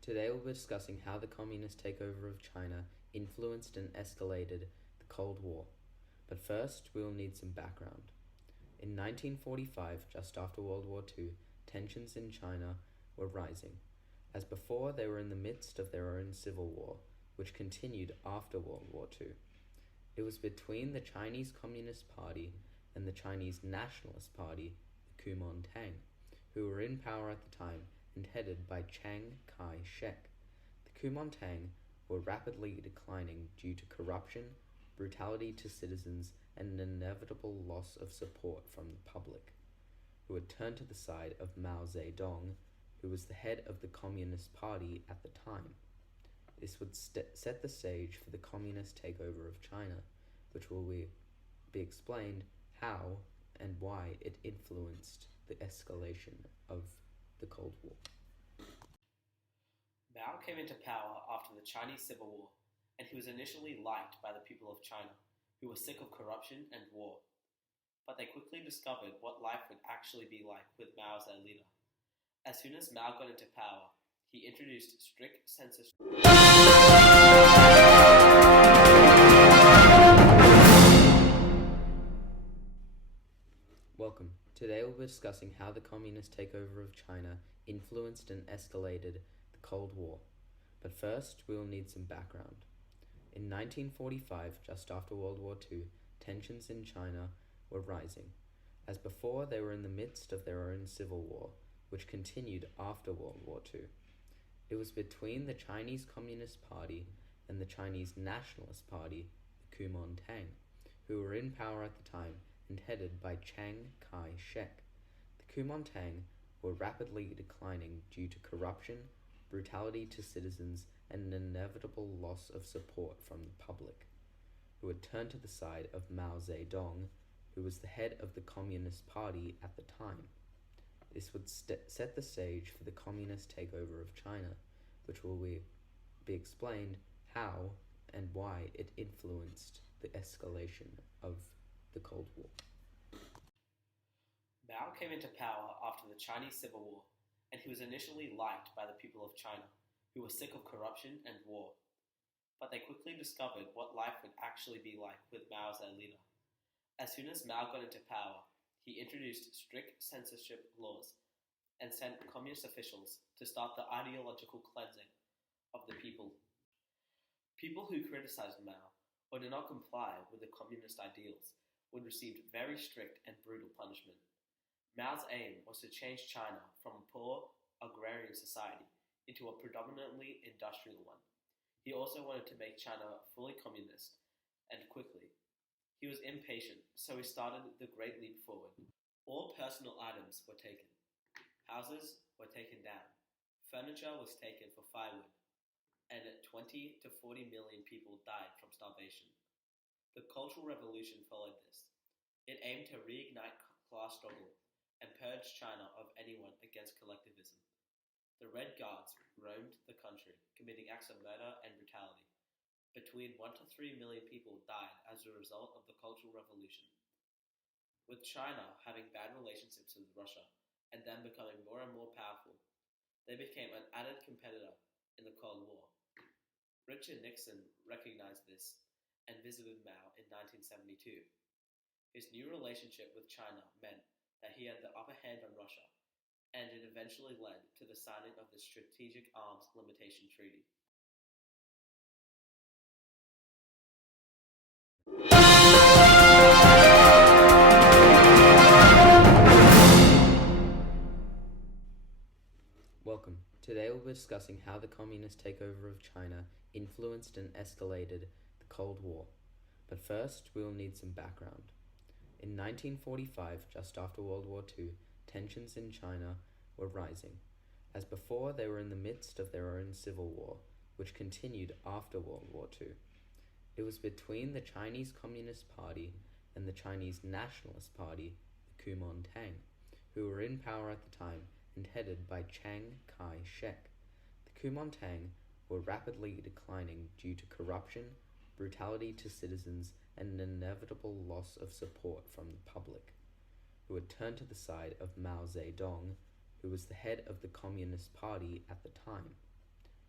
Today we'll be discussing how the communist takeover of China influenced and escalated the Cold War. But first, we will need some background. In 1945, just after World War II, tensions in China were rising. As before, they were in the midst of their own civil war, which continued after World War II. It was between the Chinese Communist Party and the Chinese Nationalist Party, the Kuomintang, who were in power at the time and headed by Chiang Kai-shek. The Kuomintang were rapidly declining due to corruption, brutality to citizens, and an inevitable loss of support from the public, who had turned to the side of Mao Zedong, who was the head of the Communist Party at the time. This would set the stage for the communist takeover of China, which will be explained how and why it influenced the escalation of the Cold War. Mao came into power after the Chinese Civil War, and he was initially liked by the people of China, who were sick of corruption and war. But they quickly discovered what life would actually be like with Mao as their leader. As soon as Mao got into power, he introduced strict censorship. Welcome. Today we'll be discussing how the communist takeover of China influenced and escalated the Cold War. But first, we will need some background. In 1945, just after World War II, tensions in China were rising. As before, they were in the midst of their own civil war, which continued after World War II. It was between the Chinese Communist Party and the Chinese Nationalist Party, the Kuomintang, who were in power at the time and headed by Chiang Kai-shek. The Kuomintang were rapidly declining due to corruption, brutality to citizens, and an inevitable loss of support from the public, who had turned to the side of Mao Zedong, who was the head of the Communist Party at the time. This would set the stage for the communist takeover of China, which will be explained how and why it influenced the escalation of the Cold War. Today we'll be discussing how the communist takeover of China influenced and escalated the Cold War. But first, we will need some background. In 1945, just after World War II, tensions in China were rising. As before, they were in the midst of their own civil war, which continued after World War II. It was between the Chinese Communist Party and the Chinese Nationalist Party, the Kuomintang, who were in power at the time and headed by Chiang Kai-shek. The Kuomintang were rapidly declining due to corruption, brutality to citizens, and an inevitable loss of support from the public, who had turned to the side of Mao Zedong, who was the head of the Communist Party at the time. This would set the stage for the communist takeover of China, which will be explained how and why it influenced the escalation of the Cold War. Mao came into power after the Chinese Civil War, and he was initially liked by the people of China, who were sick of corruption and war. But they quickly discovered what life would actually be like with Mao as their leader. As soon as Mao got into power, he introduced strict censorship laws and sent communist officials to start the ideological cleansing of the people. People who criticized Mao or did not comply with the communist ideals would receive very strict and brutal punishment. Mao's aim was to change China from a poor agrarian society into a predominantly industrial one. He also wanted to make China fully communist, and quickly. He was impatient, so he started the Great Leap Forward. All personal items were taken. Houses were taken down. Furniture was taken for firewood, and 20 to 40 million people died from starvation. The Cultural Revolution followed this. It aimed to reignite class struggle and purge China of anyone against collectivism. The Red Guards roamed the country, committing acts of murder and brutality. Between 1 to 3 million people died as a result of the Cultural Revolution. With China having bad relationships with Russia and then becoming more and more powerful, they became an added competitor in the Cold War. Richard Nixon recognized this and visited Mao in 1972. His new relationship with China meant that he had the upper hand on Russia, and it eventually led to the signing of the Strategic Arms Limitation Treaty. Welcome. Today we'll be discussing how the communist takeover of China influenced and escalated the Cold War. But first, we will need some background. In 1945, just after World War II, tensions in China were rising. As before, they were in the midst of their own civil war, which continued after World War II. It was between the Chinese Communist Party and the Chinese Nationalist Party, the Kuomintang, who were in power at the time and headed by Chiang Kai-shek. The Kuomintang were rapidly declining due to corruption, brutality to citizens, and an inevitable loss of support from the public, who had turned to the side of Mao Zedong, who was the head of the Communist Party at the time.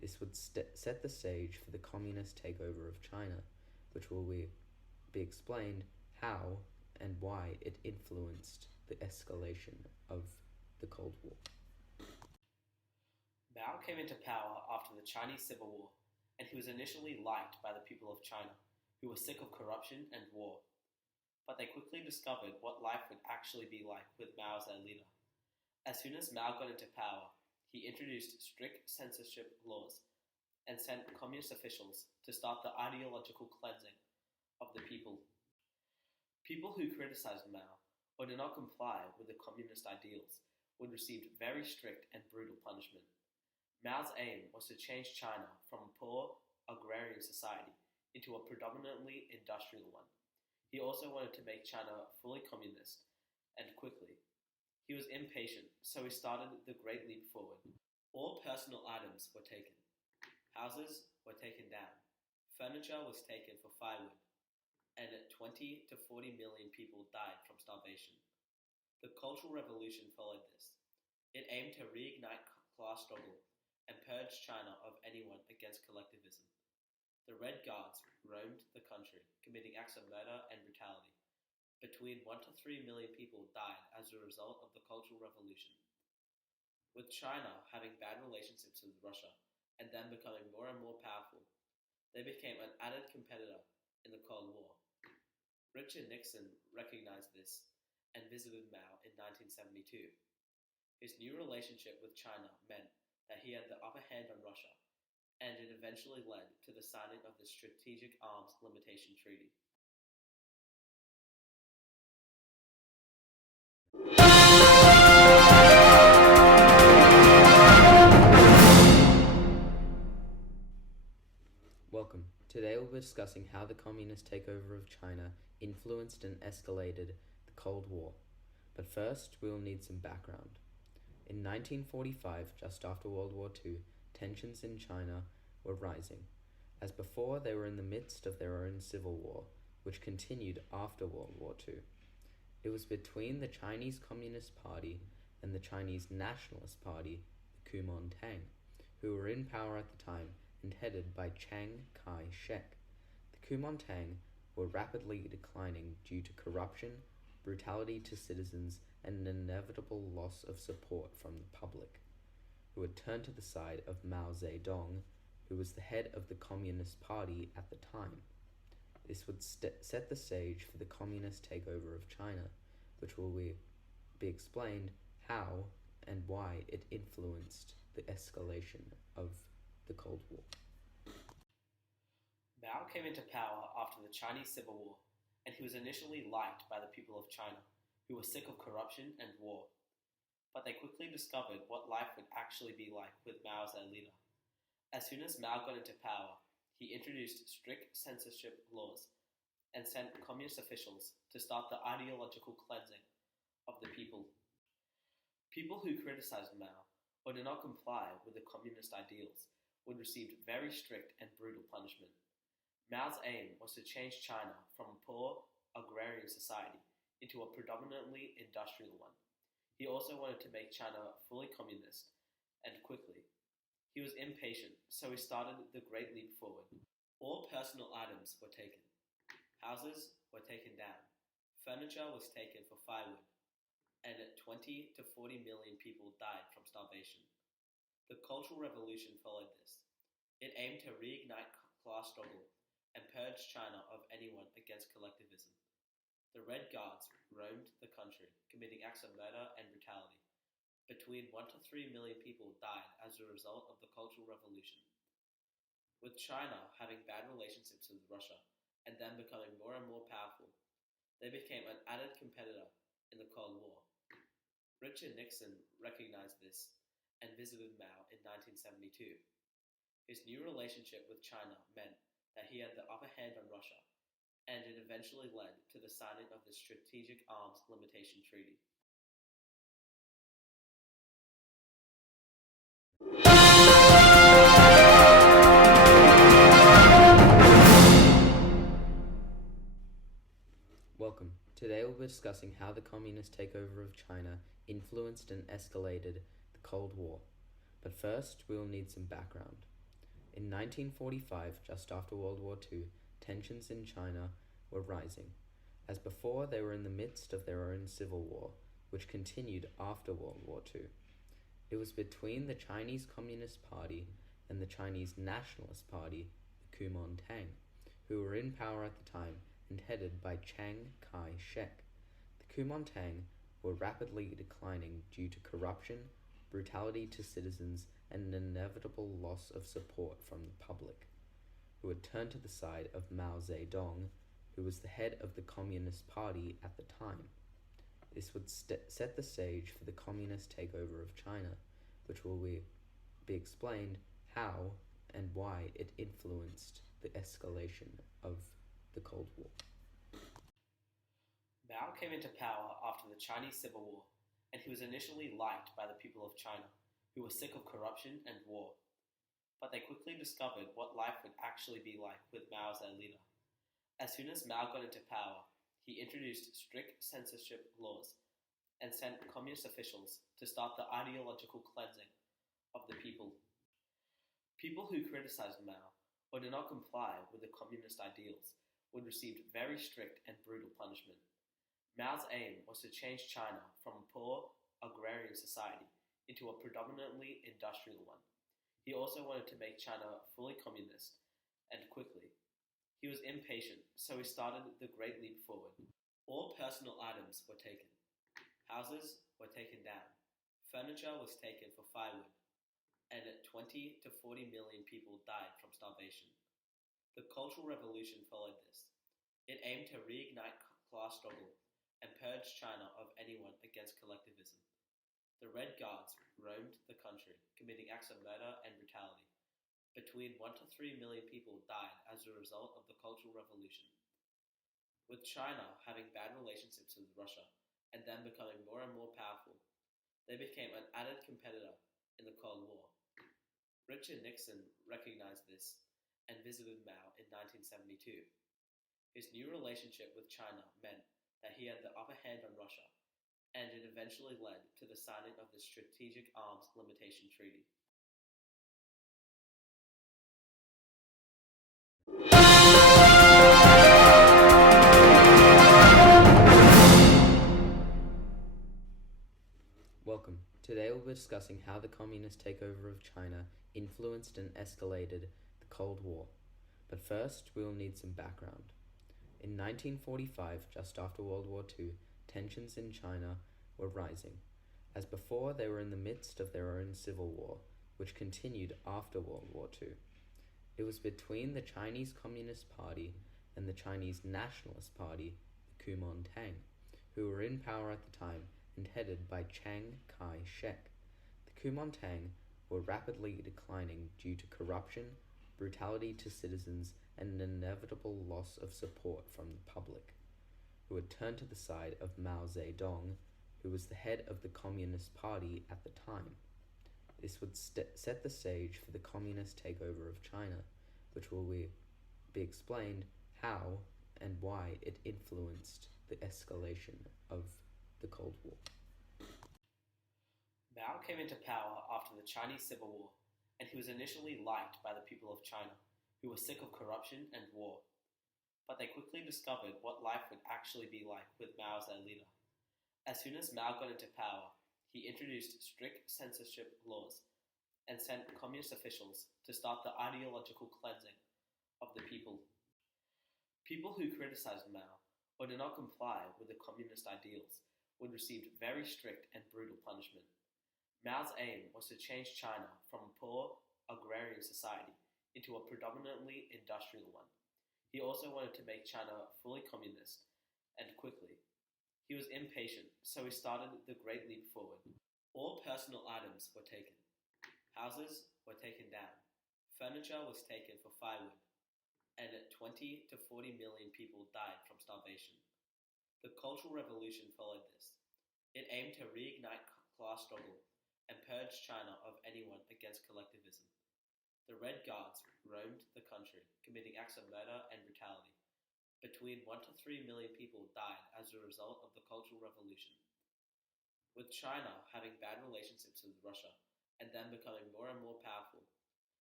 This would set the stage for the communist takeover of China, which will be explained how and why it influenced the escalation of the Cold War. Mao came into power after the Chinese Civil War, and he was initially liked by the people of China, who were sick of corruption and war. But they quickly discovered what life would actually be like with Mao as their leader. As soon as Mao got into power, he introduced strict censorship laws and sent communist officials to start the ideological cleansing of the people. People who criticized Mao or did not comply with the communist ideals would receive very strict and brutal punishment. Mao's aim was to change China from a poor agrarian society into a predominantly industrial one. He also wanted to make China fully communist, and quickly. He was impatient, so he started the Great Leap Forward. All personal items were taken. Houses were taken down. Furniture was taken for firewood, and 20 to 40 million people died from starvation. The Cultural Revolution followed this. It aimed to reignite class struggle and purge China of anyone against collectivism. The Red Guards roamed the country, committing acts of murder and brutality. Between 1 to 3 million people died as a result of the Cultural Revolution. With China having bad relationships with Russia and then becoming more and more powerful, they became an added competitor in the Cold War. Richard Nixon recognized this and visited Mao in 1972. His new relationship with China meant that he had the upper hand on Russia, and it eventually led to the signing of the Strategic Arms Limitation Treaty. Welcome. Today we'll be discussing how the communist takeover of China influenced and escalated the Cold War. But first, we will need some background. In 1945, just after World War II, tensions in China were rising. As before, they were in the midst of their own civil war, which continued after World War II. It was between the Chinese Communist Party and the Chinese Nationalist Party, the Kuomintang, who were in power at the time and headed by Chiang Kai-shek. The Kuomintang were rapidly declining due to corruption, brutality to citizens, and an inevitable loss of support from the public, who had turned to the side of Mao Zedong, who was the head of the Communist Party at the time. This would set the stage for the communist takeover of China, which will be explained how and why it influenced the escalation of the Cold War. Mao came into power after the Chinese Civil War, and he was initially liked by the people of China, who were sick of corruption and war. But they quickly discovered what life would actually be like with Mao as their leader. As soon as Mao got into power, he introduced strict censorship laws and sent communist officials to start the ideological cleansing of the people. People who criticized Mao or did not comply with the communist ideals would receive very strict and brutal punishment. Mao's aim was to change China from a poor agrarian society into a predominantly industrial one. He also wanted to make China fully communist, and quickly. He was impatient, so he started the Great Leap Forward. All personal items were taken. Houses were taken down. Furniture was taken for firewood, and 20 to 40 million people died from starvation. The Cultural Revolution followed this. It aimed to reignite class struggle and purge China of anyone against collectivism. The Red Guards roamed the country, committing acts of murder and brutality. Between 1 to 3 million people died as a result of the Cultural Revolution. With China having bad relationships with Russia and then becoming more and more powerful, they became an added competitor in the Cold War. Richard Nixon recognized this and visited Mao in 1972. His new relationship with China meant that he had the upper hand on Russia, and it eventually led to the signing of the Strategic Arms Limitation Treaty. Welcome. Today we'll be discussing how the communist takeover of China influenced and escalated the Cold War. But first, we will need some background. In 1945, just after World War II, tensions in China were rising. As before, they were in the midst of their own civil war, which continued after World War II. It was between the Chinese Communist Party and the Chinese Nationalist Party, the Kuomintang, who were in power at the time and headed by Chiang Kai-shek. The Kuomintang were rapidly declining due to corruption, brutality to citizens, and an inevitable loss of support from the public, who had turned to the side of Mao Zedong, who was the head of the Communist Party at the time. This would set the stage for the communist takeover of China, which will be explained how and why it influenced the escalation of the Cold War. Mao came into power after the Chinese Civil War, and he was initially liked by the people of China, who were sick of corruption and war. But they quickly discovered what life would actually be like with Mao as their leader. As soon as Mao got into power, he introduced strict censorship laws and sent communist officials to start the ideological cleansing of the people. People who criticized Mao or did not comply with the communist ideals would receive very strict and brutal punishment. Mao's aim was to change China from a poor agrarian society into a predominantly industrial one. He also wanted to make China fully communist, and quickly. He was impatient, so he started the Great Leap Forward. All personal items were taken. Houses were taken down. Furniture was taken for firewood, and 20 to 40 million people died from starvation. The Cultural Revolution followed this. It aimed to reignite class struggle and purge China of anyone against collectivism. The Red Guards roamed the country, committing acts of murder and brutality. Between 1 to 3 million people died as a result of the Cultural Revolution. With China having bad relationships with Russia and then becoming more and more powerful, they became an added competitor in the Cold War. Richard Nixon recognized this and visited Mao in 1972. His new relationship with China meant that he had the upper hand on Russia, and it eventually led to the signing of the Strategic Arms Limitation Treaty. Welcome. Today we'll be discussing how the communist takeover of China influenced and escalated the Cold War. But first, we will need some background. In 1945, just after World War II, tensions in China were rising. As before, they were in the midst of their own civil war, which continued after World War II. It was between the Chinese Communist Party and the Chinese Nationalist Party, the Kuomintang, who were in power at the time and headed by Chiang Kai-shek. The Kuomintang were rapidly declining due to corruption, brutality to citizens, and an inevitable loss of support from the public, who had turned to the side of Mao Zedong, who was the head of the Communist Party at the time. This would set the stage for the communist takeover of China, which will be explained how and why it influenced the escalation of the Cold War. Mao came into power after the Chinese Civil War, and he was initially liked by the people of China, who were sick of corruption and war. But they quickly discovered what life would actually be like with Mao as their leader. As soon as Mao got into power, he introduced strict censorship laws and sent communist officials to start the ideological cleansing of the people. People who criticized Mao or did not comply with the communist ideals would receive very strict and brutal punishment. Mao's aim was to change China from a poor agrarian society into a predominantly industrial one. He also wanted to make China fully communist, and quickly. He was impatient, so he started the Great Leap Forward. All personal items were taken. Houses were taken down. Furniture was taken for firewood, and 20 to 40 million people died from starvation. The Cultural Revolution followed this. It aimed to reignite class struggle and purge China of anyone against collectivism. The Red Guards roamed the country, committing acts of murder and brutality. Between 1 to 3 million people died as a result of the Cultural Revolution. With China having bad relationships with Russia and then becoming more and more powerful,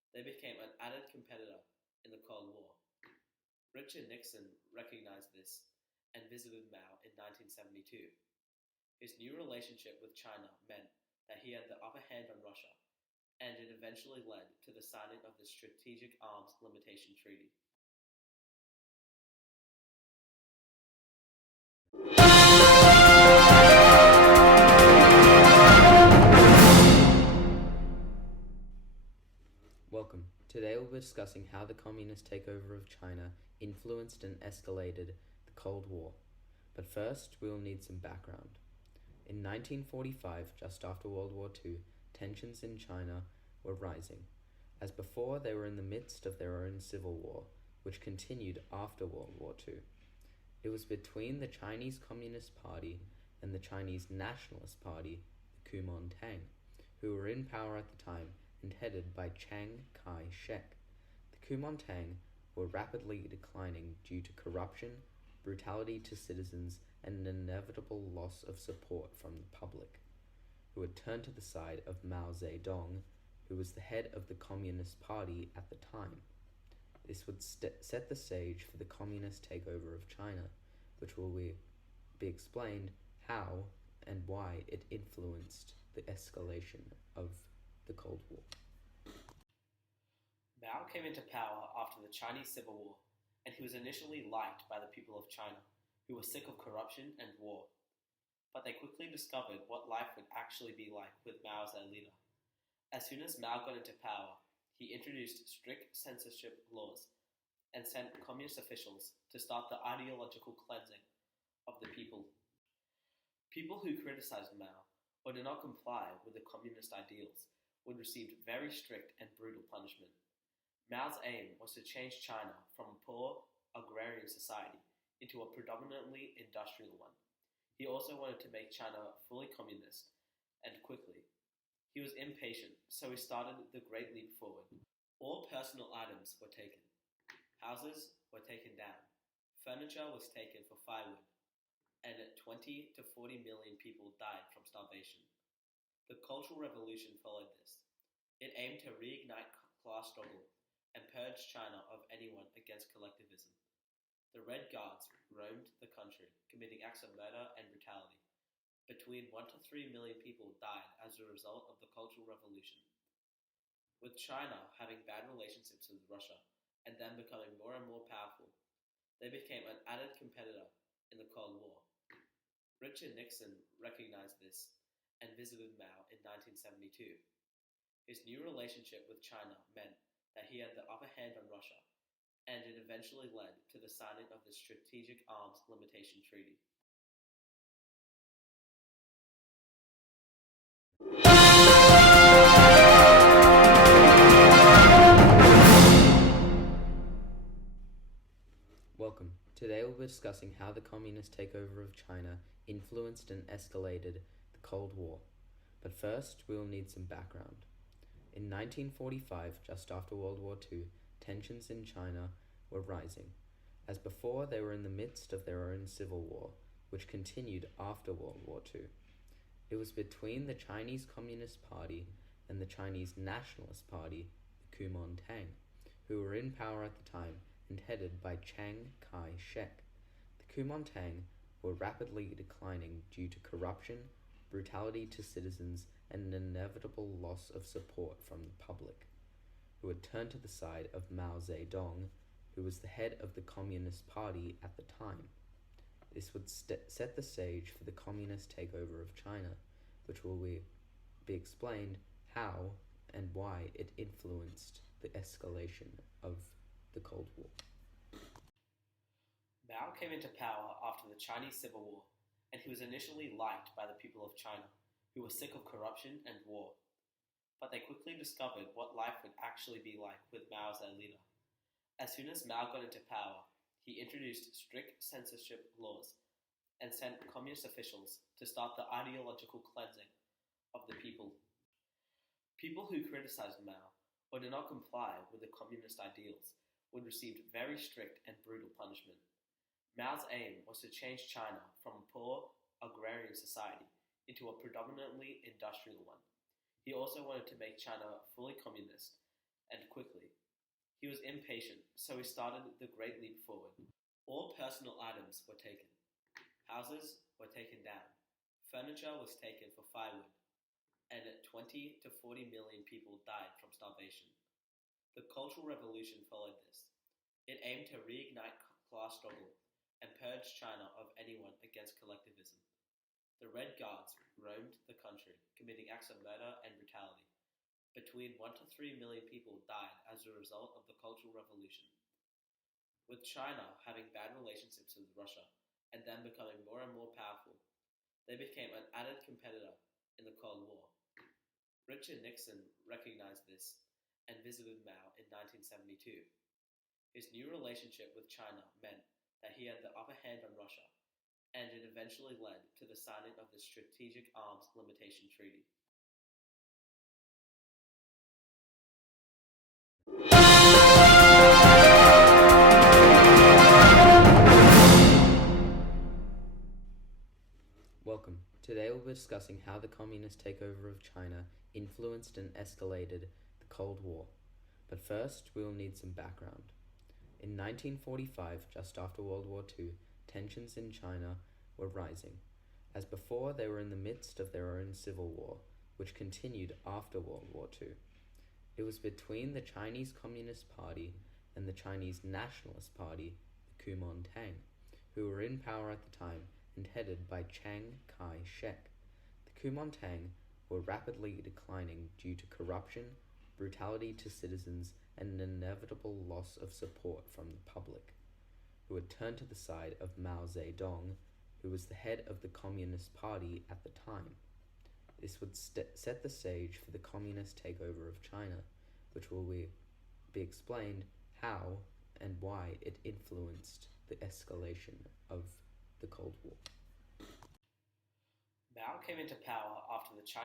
They became an added competitor in the Cold War. Richard Nixon recognized this and visited Mao in 1972. His new relationship with China meant that he had the upper hand on Russia, and it eventually led to the signing of the Strategic Arms Limitation Treaty. Welcome. Today we'll be discussing how the communist takeover of China influenced and escalated the Cold War. But first, we will need some background. In 1945, just after World War II, tensions in China were rising. As before, they were in the midst of their own civil war, which continued after World War II. It was between the Chinese Communist Party and the Chinese Nationalist Party, the Kuomintang, who were in power at the time and headed by Chiang Kai-shek. The Kuomintang were rapidly declining due to corruption, brutality to citizens, and an inevitable loss of support from the public, who had turned to the side of Mao Zedong, who was the head of the Communist Party at the time. This would set the stage for the communist takeover of China, which will be explained how and why it influenced the escalation of the Cold War. Mao came into power after the Chinese Civil War, and he was initially liked by the people of China, who were sick of corruption and war. But they quickly discovered what life would actually be like with Mao as their leader. As soon as Mao got into power, he introduced strict censorship laws and sent communist officials to start the ideological cleansing of the people. People who criticized Mao or did not comply with the communist ideals would receive very strict and brutal punishment. Mao's aim was to change China from a poor agrarian society into a predominantly industrial one. He also wanted to make China fully communist, and quickly. He was impatient, so he started the Great Leap Forward. All personal items were taken. Houses were taken down. Furniture was taken for firewood, and 20 to 40 million people died from starvation. The Cultural Revolution followed this. It aimed to reignite class struggle and purge China of anyone against collectivism. The Red Guards roamed the country, committing acts of murder and brutality. Between 1 to 3 million people died as a result of the Cultural Revolution. With China having bad relationships with Russia and then becoming more and more powerful, they became an added competitor in the Cold War. Richard Nixon recognized this and visited Mao in 1972. His new relationship with China meant that he had the upper hand on Russia, and it eventually led to the signing of the Strategic Arms Limitation Treaty. Welcome. Today we'll be discussing how the communist takeover of China influenced and escalated the Cold War. But first, we will need some background. In 1945, just after World War II, tensions in China were rising. As before, they were in the midst of their own civil war, which continued after World War II. It was between the Chinese Communist Party and the Chinese Nationalist Party, the Kuomintang, who were in power at the time and headed by Chiang Kai-shek. The Kuomintang were rapidly declining due to corruption, brutality to citizens, and an inevitable loss of support from the public, who had turned to the side of Mao Zedong, who was the head of the Communist Party at the time. This would set the stage for the communist takeover of China, which will be explained how and why it influenced the escalation of the Cold War. Mao came into power after the Chinese Civil War, and he was initially liked by the people of China, who were sick of corruption and war. But they quickly discovered what life would actually be like with Mao as their leader. As soon as Mao got into power, he introduced strict censorship laws and sent communist officials to start the ideological cleansing of the people. People who criticized Mao or did not comply with the communist ideals would receive very strict and brutal punishment. Mao's aim was to change China from a poor agrarian society into a predominantly industrial one. He also wanted to make China fully communist, and quickly. He was impatient, so he started the Great Leap Forward. All personal items were taken. Houses were taken down. Furniture was taken for firewood, and 20 to 40 million people died from starvation. The Cultural Revolution followed this. It aimed to reignite class struggle and purge China of anyone against collectivism. The Red Guards roamed the country, committing acts of murder and brutality. Between 1 to 3 million people died as a result of the Cultural Revolution. With China having bad relationships with Russia and then becoming more and more powerful, they became an added competitor in the Cold War. Richard Nixon recognized this and visited Mao in 1972. His new relationship with China meant that he had the upper hand on Russia, and it eventually led to the signing of the Strategic Arms Limitation Treaty. Welcome. Today we'll be discussing how the communist takeover of China influenced and escalated the Cold War. But first, we will need some background. In 1945, just after World War II, tensions in China were rising. As before, they were in the midst of their own civil war, which continued after World War II. It was between the Chinese Communist Party and the Chinese Nationalist Party, the Kuomintang, who were in power at the time and headed by Chiang Kai-shek. The Kuomintang were rapidly declining due to corruption, brutality to citizens, and an inevitable loss of support from the public, who had turned to the side of Mao Zedong, who was the head of the Communist Party at the time. This would set the stage for the communist takeover of China, which will be explained how and why it influenced the escalation of the Cold War. Mao came into power after the Chinese